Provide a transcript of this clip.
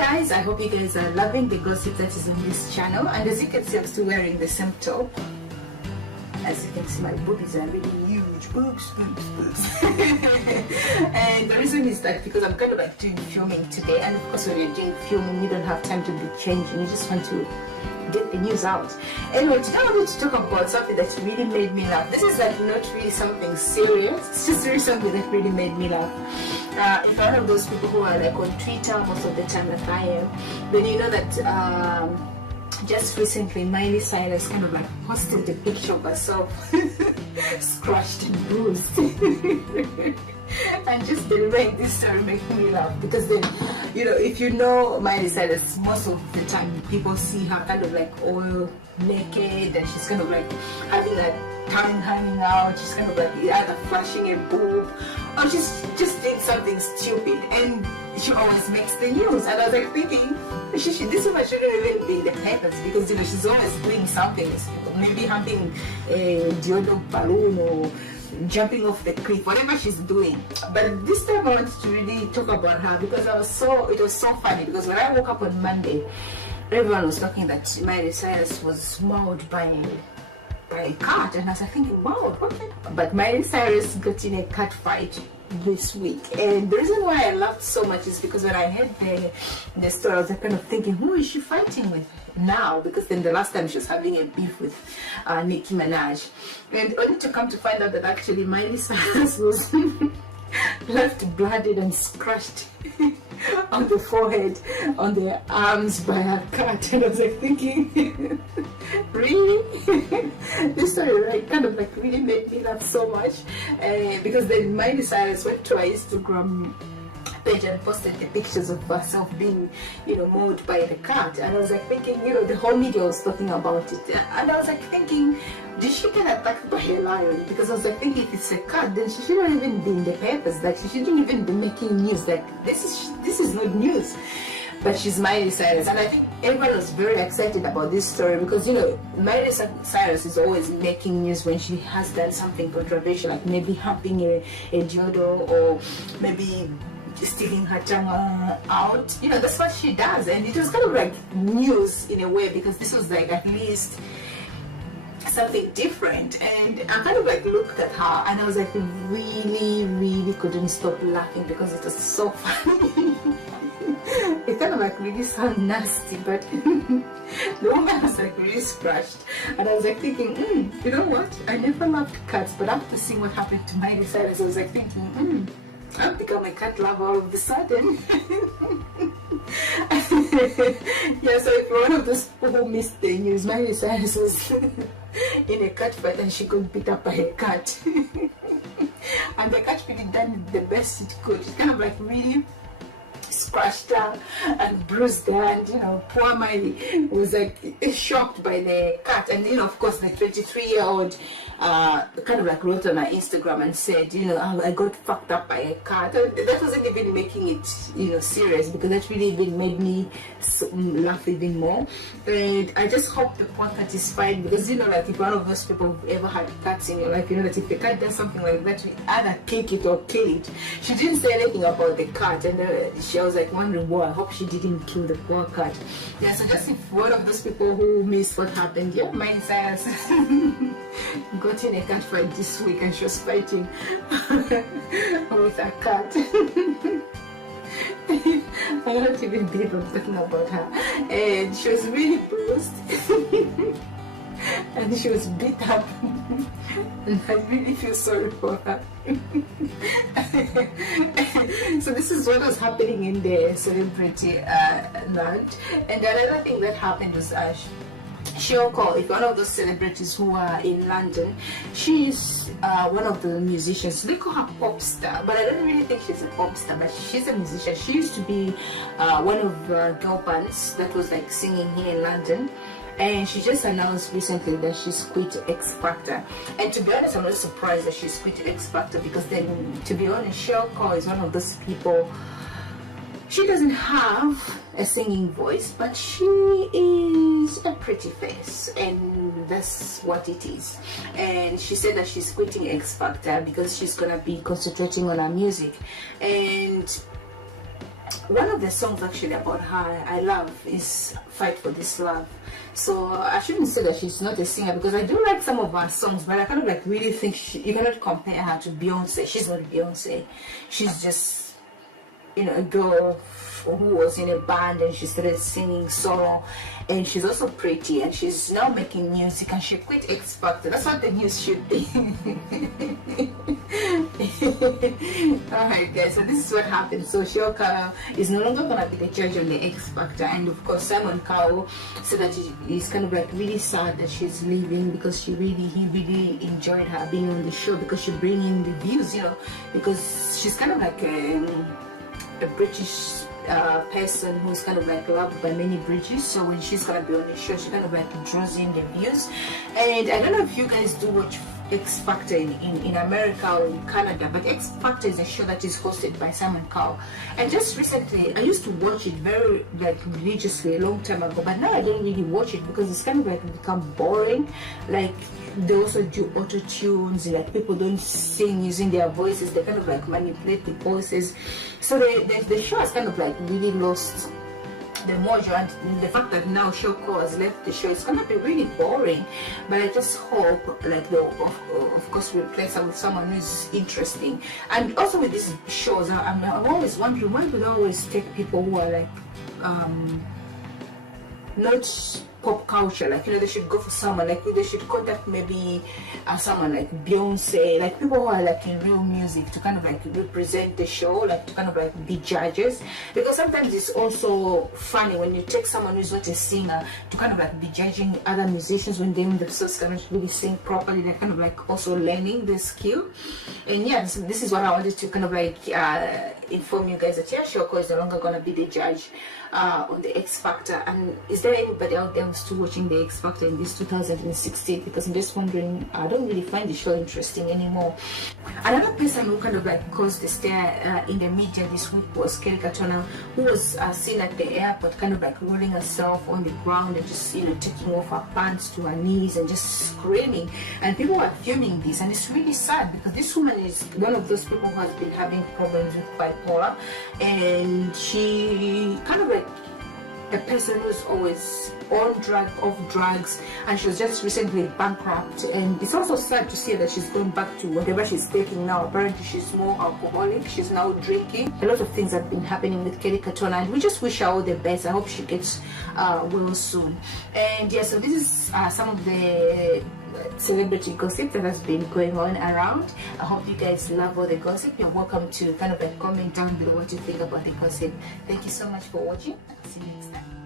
guys, I hope you guys are loving the gossip that is on this channel. And as you can see, I'm still wearing the same top. As you can see, my boobies are really huge. Boobs. And the reason is that because I'm kind of like doing filming today, and of course when you're doing filming, you don't have time to be changing. You just want to get the news out. Anyway, today I wanted to talk about something that really made me laugh. This is like not really something serious. It's just really something that really made me laugh. If you're one of those people who are like on Twitter most of the time, like I am, then you know that just recently Miley Cyrus kind of like posted a picture of herself scratched and bruised. And just delivering this story makes me laugh, because then, you know, if you know Miley Cyrus, most of the time people see her kind of like all naked, and she's kind of like having a tongue hanging out, she's kind of like either flashing a boob, or she's just did something stupid, and she always makes the news. And I was like thinking, this woman shouldn't even be in the papers, because you know she's always doing something, maybe having a deodorant balloon or jumping off the cliff, whatever she's doing. But this time I wanted to really talk about her, because it was so funny, because when I woke up on Monday, everyone was talking that Miley Cyrus was mauled by a cat, and I was like thinking, wow, okay. But Miley Cyrus got in a cat fight this week, and the reason why I laughed so much is because when I heard the story, I was like kind of thinking, who is she fighting with now? Because then the last time she was having a beef with Nicki Minaj, and only to come to find out that actually Miley Cyrus was left blooded and scratched on the forehead, on the arms by a cat. And I was like thinking, really? This story like kind of like really made me laugh so much, because then Miley Cyrus went to her Instagram page and posted the pictures of herself being, you know, mauled by the cat. And I was like thinking, you know, the whole media was talking about it, and I was like thinking, did she get attacked by a lion? Because I was like thinking, if it's a cat, then she shouldn't even be in the papers. Like, she shouldn't even be making news. Like, this is not news. But she's Miley Cyrus, and I think everyone was very excited about this story, because you know Miley Cyrus is always making news when she has done something controversial, like maybe having a deodorant, or maybe sticking her tongue out. You know, that's what she does, and it was kind of like news in a way, because this was like at least something different. And I kind of like looked at her, and I was like really couldn't stop laughing, because it was so funny. It kind of like really sounded nasty, but the woman was like really scratched, and I was like thinking, you know what, I never loved cats, but after seeing what happened to Miley Cyrus, I was like thinking, I've become a cat lover all of a sudden. Yeah, so if you're one of those people who missed the news, Miley Cyrus was in a cat fight and she got beat up by a cat. And the cat really done the best it could. It kind of like really scratched her and bruised her, and you know, poor Miley was like shocked by the cat. And you know, of course, the 23-year-old kind of like wrote on her Instagram and said, you know, I got fucked up by a cat. That wasn't even making it, you know, serious, because that really even made me laugh even more. And I just hope the poor cat is fine, because you know, like if one of those people who've ever had cats in your life, you know that if the cat does something like that, you either kick it or kill it. She didn't say anything about the cat, and I was like wondering, well, I hope she didn't kill the poor cat. Yeah, so just if one of those people who missed what happened, yeah, Miley Cyrus got in a cat fight this week, and she was fighting with a cat. I don't even believe I'm talking about her. And she was really bruised. And she was beat up, and I really feel sorry for her. So this is what was happening in the celebrity land. And another thing that happened was Shoko is one of those celebrities who are in London. She's one of the musicians. They call her pop star, but I don't really think she's a pop star, but she's a musician. She used to be one of girl bands that was like singing here in London. And she just announced recently that she's quit X Factor. And to be honest, I'm not surprised that she's quit X Factor, because then, to be honest, Shoko is one of those people. She doesn't have a singing voice, but she is a pretty face, and that's what it is. And she said that she's quitting X Factor because she's gonna be concentrating on her music. And one of the songs actually about her I love is Fight for This Love. So I shouldn't say that she's not a singer, because I do like some of her songs, but I kind of like really think you cannot compare her to Beyonce. She's not Beyonce. She's just, you know, a girl who was in a band and she started singing solo, and she's also pretty, and she's now making music, and she quit X Factor. That's what the news should be. Alright guys, so this is what happened. So Shoka is no longer gonna be the judge on the X Factor, and of course Simon Cowell said that he's kind of like really sad that she's leaving, because he really enjoyed her being on the show, because she bring in the views, you know, because she's kind of like a British person who's kind of like loved by many British. So when she's gonna be on the show, she kind of like draws in the views. And I don't know if you guys do watch X Factor in America or in Canada, but X Factor is a show that is hosted by Simon Cowell. And just recently, I used to watch it very like religiously a long time ago, but now I don't really watch it because it's kind of like become boring. Like they also do auto tunes, like people don't sing using their voices, they kind of like manipulate the voices. So the show has kind of like really lost the mojo, and the fact that now Shoko has left the show is gonna be really boring. But I just hope like they'll of course replace her with someone who's interesting. And also with these shows, I'm always wondering, why do they always take people who are like not pop culture? Like, you know, they should go for someone like, they should contact maybe someone like Beyonce, like people who are like in real music, to kind of like represent the show, like to kind of like be judges. Because sometimes it's also funny when you take someone who's not a singer to kind of like be judging other musicians when they themselves cannot really sing properly. They're kind of like also learning the skill. And yeah, this is what I wanted to kind of like inform you guys, that yeah, Shoko is no longer gonna be the judge on the X Factor. And is there anybody out there who's still watching the X Factor in this 2016? Because I'm just wondering, I don't really find the show interesting anymore. Another person who kind of like caused the stir in the media this week was Kerry Katona, who was seen at the airport kind of like rolling herself on the ground and just, you know, taking off her pants to her knees and just screaming. And people were filming this, and it's really sad because this woman is one of those people who has been having problems with bipolar, and she kind of like a person who's always on off drugs, and she was just recently bankrupt. And it's also sad to see that she's going back to whatever she's taking now. Apparently she's more alcoholic, she's now drinking. A lot of things have been happening with Kerry Katona, and we just wish her all the best. I hope she gets well soon. And yeah, so this is some of the celebrity gossip that has been going on around. I hope you guys love all the gossip. You're welcome to kind of like comment down below what you think about the gossip. Thank you so much for watching. See you next time.